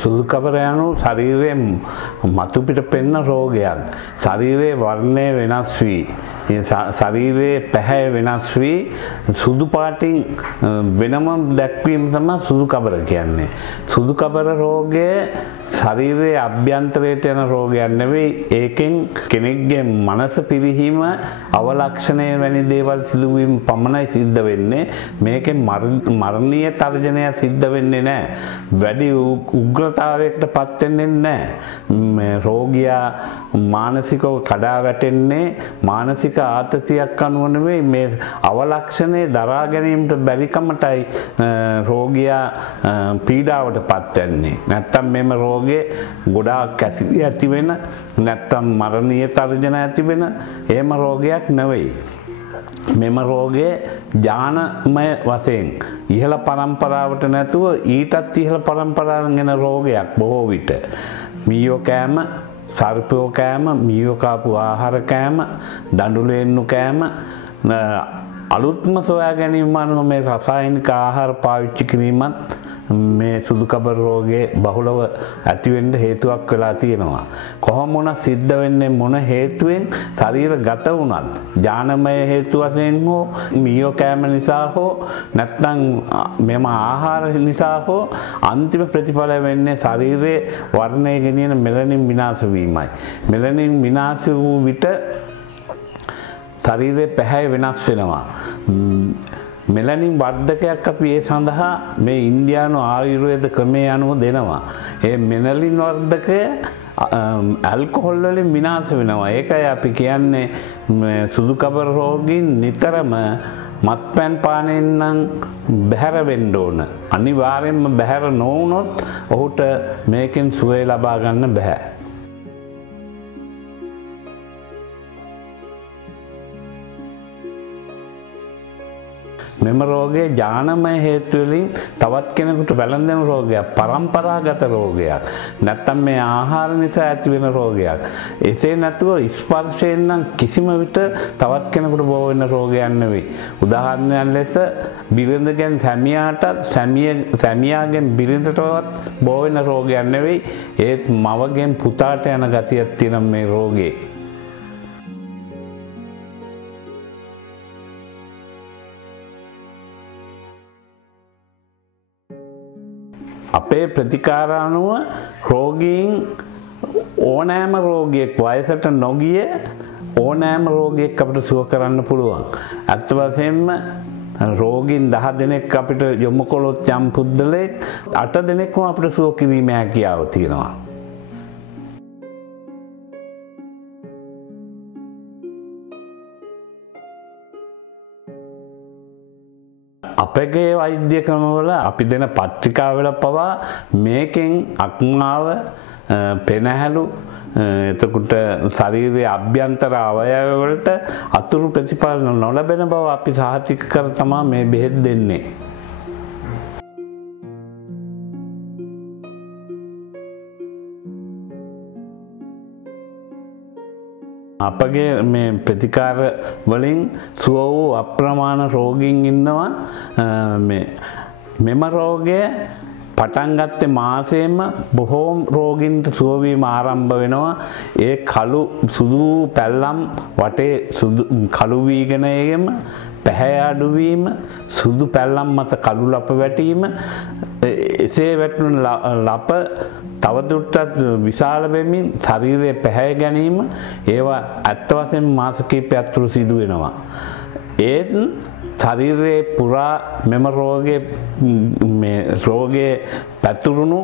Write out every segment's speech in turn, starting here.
සුදු කබර යනු ශරීරයේ මතු පිට පෙනෙන රෝගයක්. ශරීරයේ වර්ණය වෙනස් වී ශරීරයේ පැහැ වෙනස් වී සුදු පාටින් වෙනම දැක්වීම තමයි සුදු කබර කියන්නේ. සුදු කබර රෝගය ශරීරයේ අභ්‍යන්තරයට යන රෝගයක් නෙවෙයි. ඒකෙන් කෙනෙක්ගේ මනස පිරිහීම අවලක්ෂණය වැනි දේවල් සිදුවීම පමණයි සිද්ධ වෙන්නේ. මේකෙන් මරණීය තර්ජනය සිද්ධ වෙන්නේ නැහැ. වැඩි උග්‍රතාවයකට පත් වෙන්නේ නැහැ. රෝගියා මානසිකව කඩා වැටෙන්නේ මානසික ආතතියක් අනුව නෙවෙයි මේ අවලක්ෂණේ දරා ගැනීමට බැරිකමටයි රෝගියා පීඩාවට පත් වෙන්නේ. නැත්තම් මෙම රෝගේ ගොඩාක් කැසිලි ඇති වෙන නැත්තම් මරණීය තර්ජන ඇති වෙන එහෙම රෝගයක් නෙවෙයි. මෙම රෝගයේ ඥානමය වශයෙන් ඉහළ පරම්පරාවට නැතුව ඊටත් ඉහළ පරම්පරාවෙන් එන රෝගයක් බොහෝ විට. මීයෝ කෑම, සර්පයෝ කෑම, මීයෝ කාපු ආහාර කෑම, දඬුලෙන්නු කෑම, අලුත්ම සොයා ගැනීම අනුව මේ රසායනික ආහාර පාවිච්චි කිරීමත් මේ සුදු කබර රෝගයේ බහුලව ඇතිවෙන්න හේතුවක් වෙලා තියෙනවා. කොහොම වුණත් සිද්ධ වෙන්නේ මොන හේතුවෙන් ශරීරගත වුණත් ඥානමය හේතු වශයෙන් හෝ මීයෝ කෑම නිසා හෝ නැත්නම් මෙම ආහාර නිසා හෝ අන්තිම ප්‍රතිඵල වෙන්නේ ශරීරයේ වර්ණය ගෙනියන මෙලනින් විනාශ වීමයි. මෙලනින් විනාශ වූ විට ශරීරයේ පැහැ වෙනස් වෙනවා. මෙලනින් වර්ධකයක් අපි ඒ සඳහා මේ ඉන්දියානු ආයුර්වේද ක්‍රමයේ අනුව දෙනවා. ඒ මෙලනින් වර්ධකය ඇල්කොහොල් වලින් විනාශ වෙනවා. ඒකයි අපි කියන්නේ සුදු කබර රෝගීන් නිතරම මත්පැන් පානයෙන් නම් බැහැර වෙන්න ඕන. අනිවාර්යයෙන්ම බැහැර නොවුනොත් ඔහුට මේකෙන් සුවය ලබා ගන්න බෑ. මෙම රෝගය ඥානමය හේතු වලින් තවත් කෙනෙකුට වැළඳෙන රෝගයක්, පරම්පරාගත රෝගයක්. නැත්තම් මේ ආහාර නිසා ඇති වෙන රෝගයක්. එසේ නැතුව ස්පර්ශයෙන් නම් කිසිම විට තවත් කෙනෙකුට බෝ වෙන රෝගයක් නෙවෙයි. උදාහරණයක් ලෙස බිරිඳගෙන් සැමියාට, සැමියාගෙන් බිරිඳටවත් බෝ වෙන රෝගයක් නෙවෙයි. ඒත් මවගෙන් පුතාට යන ගතියක් තියෙන මේ රෝගේ. අපේ ප්‍රතිකාර අනුව රෝගීන් ඕනෑම රෝගියෙක් වයසට නොගිය ඕනෑම රෝගියෙක් අපිට සුව කරන්න පුළුවන්. අත් වශයෙන්ම රෝගීන් 10 දෙනෙක් අපිට යොමු කළොත් යම් පුද්ගලෙක් 8 දෙනෙක්ම අපිට සුව කිරීමේ හැකියාව තියෙනවා. අපගේ වෛද්‍ය ක්‍රමවල අපි දෙන පත්‍රිකාවල පවා මේකෙන් අක්මාව, පෙනහැලු, එතකොට ශරීරයේ අභ්‍යන්තර අවයව වලට අතුරු ප්‍රතිඵල නොලැබෙන බව අපි සාහිතික කර තමයි මේ බෙහෙත් දෙන්නේ. අපගේ මේ ප්‍රතිකාර වලින් සුව වූ අප්‍රමාණ රෝගීන් ඉන්නවා. මෙම රෝගය පටන් ගත්තේ මාසෙම බොහෝ රෝගීන්ට සුව වීම ආරම්භ වෙනවා. ඒ සුදු පැල්ලම් වටේ කළු වීගෙන යෑම, පැහැ අඩු වීම, සුදු පැල්ලම් මත කළු ලප වැටීම, එසේ වැටුණු ලප තවදුරටත් විශාල වෙමින් ශරීරයේ පැහැ ගැනීම ඒවා ඇත්ත වශයෙන්ම මාස කිහිපයක් තුළ සිදු වෙනවා. ඒත් ශරීරයේ පුරා මෙම රෝගයේ පැතුරුණු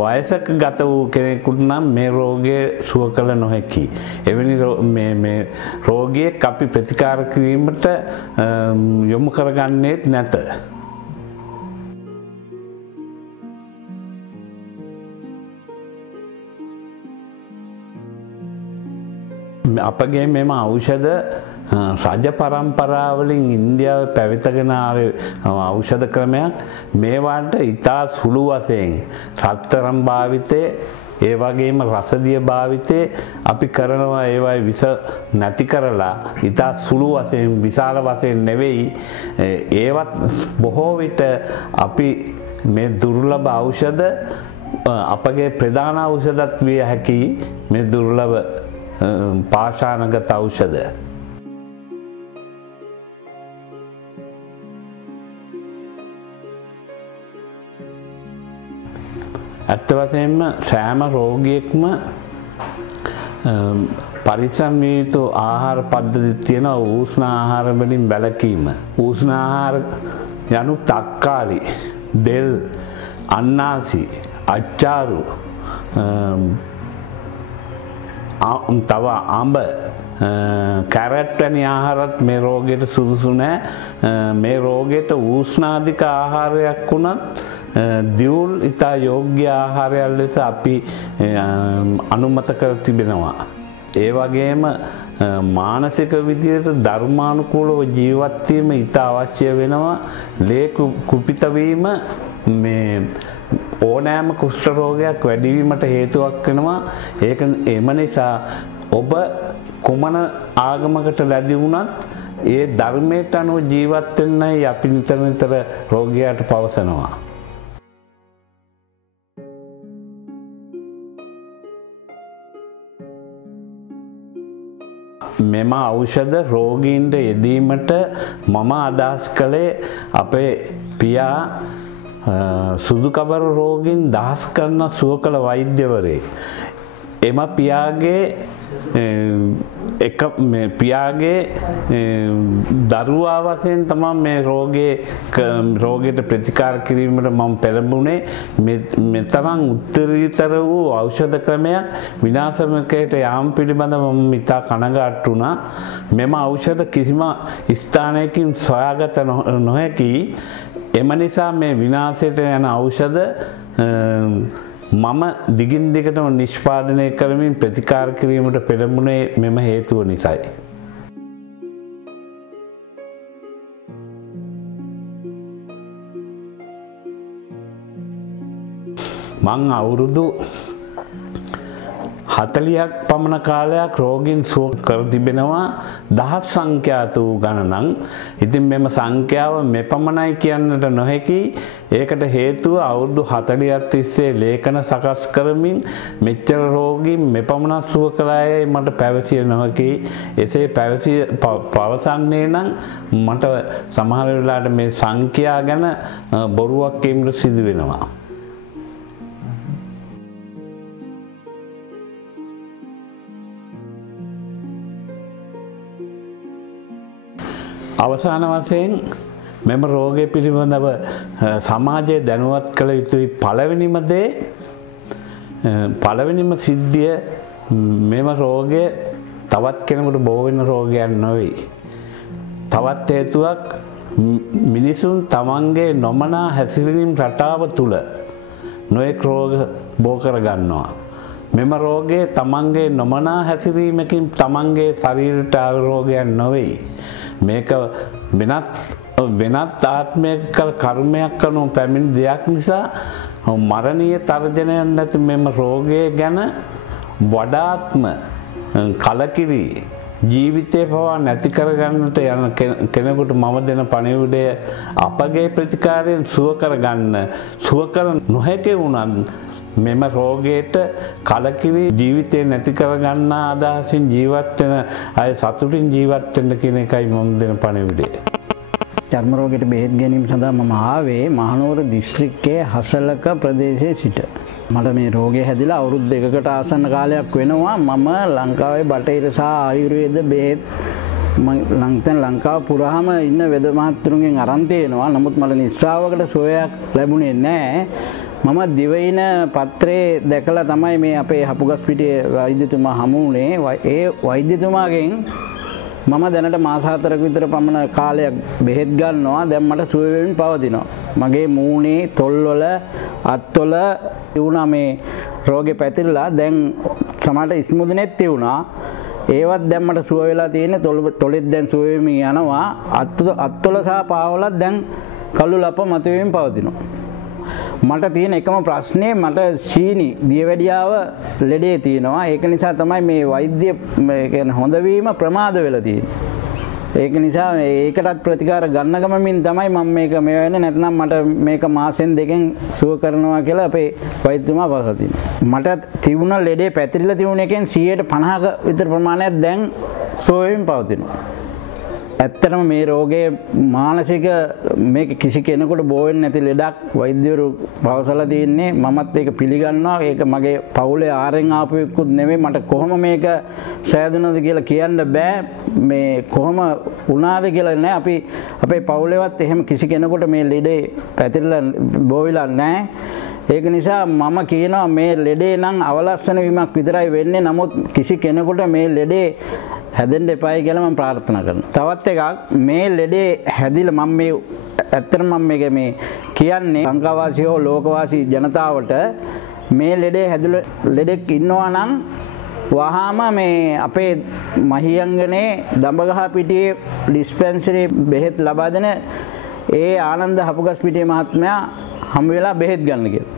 වයසක ගත වූ කෙනෙකුට නම් මේ රෝගය සුව කළ නොහැකි. එවැනි මේ රෝගියෙක් අපි ප්‍රතිකාර කිරීමට යොමු කරගන්නේත් නැත. අපගේ මෙම ඖෂධ රජ පරම්පරාවලින් ඉන්දියාවේ පැවිතගෙන ආවේ ඖෂධ ක්‍රමයක්. මේවාට ඉතා සුළු වශයෙන් රත්තරන් භාවිතේ, ඒ වගේම රසදිය භාවිතේ අපි කරනවා. ඒවයි විස නැති කරලා ඉතා සුළු වශයෙන්, විශාල වශයෙන් නෙවෙයි. ඒවත් බොහෝ විට අපි මේ දුර්ලභ ඖෂධ අපගේ ප්‍රධාන ඖෂධත් විය හැකි මේ දුර්ලභ පාෂාණගත ඖෂධ. ඇත්ත වශයෙන්ම සෑම රෝගියෙක්ම පරිස්සම් විය යුතු ආහාර පද්ධති තියෙනවා. උෂ්ණ ආහාර වලින් වැළකීම. උෂ්ණ ආහාර යනු තක්කාලි, දෙල්, අන්නාසි, අච්චාරු, තව අඹ, කැරට් වැනි ආහාරත් මේ රෝගයට සුදුසු නැහැ. මේ රෝගයට උෂ්ණාධික ආහාරයක් වුණත් දියුල් ඉතා යෝග්‍ය ආහාරයක් ලෙස අපි අනුමත කර තිබෙනවා. ඒ වගේම මානසික විදියට ධර්මානුකූලව ජීවත් වීම ඉතා අවශ්‍ය වෙනවා. ලේ කුපිත වීම මේ ඕනෑම කුෂ්ඨ රෝගයක් වැඩිවීමට හේතුවක් වෙනවා. ඒක එම නිසා ඔබ කුමන ආගමකට ලැබි වුණත් ඒ ධර්මයට අනුව ජීවත් වෙන්නයි අපි නිතර නිතර රෝගියාට පවසනවා. මෙම ඖෂධ රෝගීන්ට යෙදීමට මම අදහස් කළේ අපේ පියා සුදු කබර රෝගීන් දහස් කරන සුව කළ වෛද්‍යවරයෙක්. එම පියාගේ දරුවා වශයෙන් තමයි මේ රෝගයට ප්‍රතිකාර කිරීමට මම පෙළඹුණේ. මෙතරම් උත්තරීතර වූ ඖෂධ ක්‍රමයක් විනාශකයට යාම පිළිබඳව මම ඉතා කනගාටු වුණා. මෙම ඖෂධ කිසිම ස්ථානයකින් සොයාගත නොහැකි. එම නිසා මේ විනාශයට යන ඖෂධ මම දිගින් දිගටම නිෂ්පාදනය කරමින් ප්‍රතිකාර කිරීමට පෙළඹුණේ මෙම හේතුව නිසායි. මං අවුරුදු 40ක් පමණ කාලයක් රෝගීන් සුව කර තිබෙනවා. දහස් සංඛ්‍යාත වූ ගණනක්. ඉතින් මෙම සංඛ්‍යාව මෙපමණයි කියන්නට නොහැකි. ඒකට හේතුව අවුරුදු 40ක් තිස්සේ ලේඛන සකස් කරමින් මෙච්චර රෝගීන් මෙපමණක් සුව කළායයි මට පැවසිය නොහැකි. එසේ පවසන්නේ නම් මට සමහර වෙලාවට මේ සංඛ්‍යා ගැන බොරුවක් කියන්නට සිදු වෙනවා. අවසාන වශයෙන් මෙම රෝගය පිළිබඳව සමාජය දැනුවත් කළ යුතුයි. පළවෙනිම සිද්ධිය මෙම රෝගය තවත් කෙනෙකුට බෝ වෙන රෝගයක් නොවේ. තවත් හේතුවක් මිනිසුන් තමන්ගේ නොමනා හැසිරීම් රටාව තුළ නොයෙක් රෝග බෝ කර ගන්නවා. මෙම රෝගය තමන්ගේ නොමනා හැසිරීමකින් තමන්ගේ ශරීරයට ආව රෝගයක් නොවේ. මේක වෙනත් ආත්මයක කර්මයක් කරනු පැමිණි දෙයක් නිසා මරණීය තර්ජනයක් නැති මෙම රෝගය ගැන වඩාත්ම කලකිරි ජීවිතය පවා නැති කරගන්නට යන කෙනෙකුට මම දෙන පණිවිඩය අපගේ ප්‍රතිකාරයෙන් සුව කර නොහැකි වුණත් මෙම රෝගයට කලකිරි ජීවිතේ නැති කරගන්න අදහසින් ජීවත් වෙන අය සතුටින් ජීවත් වෙන්න කියන එකයි මම දෙන පණිවිඩය. චර්ම රෝගයට බෙහෙත් ගැනීම සඳහා මම ආවේ මහනුවර දිස්ත්‍රික්කයේ හසලක ප්‍රදේශයේ සිට. මට මේ රෝගය හැදිලා අවුරුදු 2කට ආසන්න කාලයක් වෙනවා. මම ලංකාවේ බටහිර සහ ආයුර්වේද බෙහෙත් ලංකාව පුරාම ඉන්න වෙද මහත්තුරුන්ගෙන් අරන් තියෙනවා. නමුත් මට නිස්සාවකට සුවයක් ලැබුණේ නැහැ. මම දිවයින පත්‍රයේ දැකලා තමයි මේ අපේ හපුගස්පිටියේ වෛද්‍යතුමා හමු වුණේ. ඒ වෛද්‍යතුමාගෙන් මම දැනට මාස 4ක විතර පමණ කාලයක් බෙහෙත් ගන්නවා. දැන් මට සුව වෙමින් පවතිනවා. මගේ මූණේ, තොල්වල, අත්වල තියුණා මේ රෝගේ පැතිරලා. දැන් සමහරට ඉස්මුදුනේත් තියුණා. ඒවත් දැන් මට සුව වෙලා තියෙන්නේ. තොලෙත් දැන් සුව වෙමින් යනවා. අත්වල සහ පාවලත් දැන් කළු ලප මතුවෙමින් පවතිනවා. මට තියෙන එකම ප්‍රශ්නේ මට සීනි දියවැඩියාව ලෙඩේ තියෙනවා. ඒක නිසා තමයි මේ වෛද්‍ය හොඳ වීම ප්‍රමාද වෙලා තියෙන්නේ. ඒක නිසා ඒකටත් ප්‍රතිකාර ගන්න ගමමින් තමයි මම මේක මේ වෙන්නේ නැත්නම් මට මේක මාසෙන් දෙකෙන් සුව කරනවා කියලා අපේ වෛද්‍යතුමා පවසලා තිනවා. මට තිබුණ ලෙඩේ පැතිරිලා තිබුණ එකෙන් 50% විතර ප්‍රමාණයක් දැන් සුවයෙන් පවතිනවා. ඇත්තටම මේ රෝගේ මානසික මේක කිසි කෙනෙකුට බෝ වෙන්නේ නැති ලෙඩක් වෛද්‍යවරු පවසලා තින්නේ. මමත් ඒක පිළිගන්නවා. ඒක මගේ පවුලේ ආරෙන් ආපු එක්කුත් නෙමෙයි. මට කොහොම මේක සෑදුනද කියලා කියන්න බෑ. මේ කොහොම වුණාද කියලා නෑ. අපි අපේ පවුලේවත් එහෙම කිසි කෙනෙකුට මේ ලෙඩේ පැතිරලා බෝ වෙලා නෑ. ඒක නිසා මම කියනවා මේ ලෙඩේ නම් අවලස්සන වීමක් විතරයි වෙන්නේ. නමුත් කිසි කෙනෙකුට මේ ලෙඩේ හැදෙන්න එපායි කියලා මම ප්‍රාර්ථනා කරනවා. තවත් එකක් මේ ලෙඩේ හැදිලා මම මේ ඇත්තටම මම මේ කියන්නේ ලංකාවාසී හෝ ලෝකවාසී ජනතාවට මේ ලෙඩේ හැදුල ලෙඩෙක් ඉන්නවා නම් වහාම මේ අපේ මහියංගනේ දඹගහ පිටියේ ඩිස්පෙන්සරි බෙහෙත් ලබා දෙන ඒ ආනන්ද හපුගස් පිටියේ මහත්මයා හම් වෙලා බෙහෙත් ගන්න කියලා.